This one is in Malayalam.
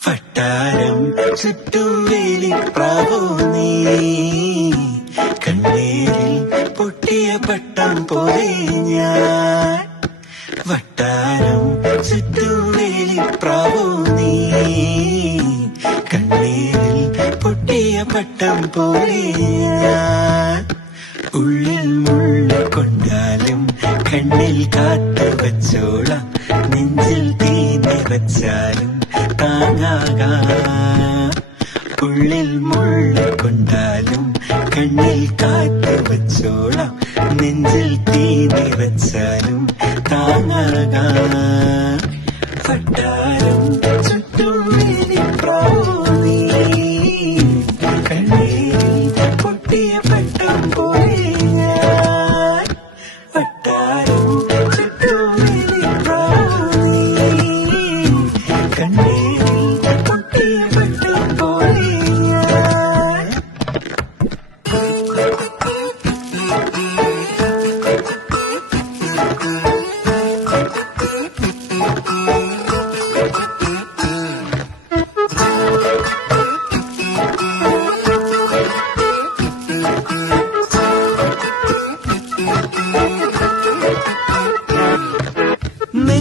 വട്ടാരം ചുറ്റും വേലിപ്രാവോ നീ, കണ്ണീരിൽ പൊട്ടിയ പട്ടം പോലെ ഞാൻ. വട്ടാരം ചുറ്റും വേലിപ്രാവോ നീ, കണ്ണീരിൽ പൊട്ടിയ പട്ടം പോലെ ഞാൻ. ഉള്ളിൽ മുള്ളു കൊണ്ടാലും കണ്ണിൽ കാത്തു വച്ചോളാം, നെഞ്ചിൽ തീ നിറച്ചാലും താങ്ങാകാം. ഉള്ളിൽ മുള്ളു കൊണ്ടാലും കണ്ണിൽ കാത്തു വച്ചോളാം, നെഞ്ചിൽ തീ നിറച്ചാലും താങ്ങാകാം. വട്ടാരം ചുറ്റും വേലിപ്രാവോ നീ, കണ്ണീരിൽ പൊട്ടിയ പട്ടം പോലെ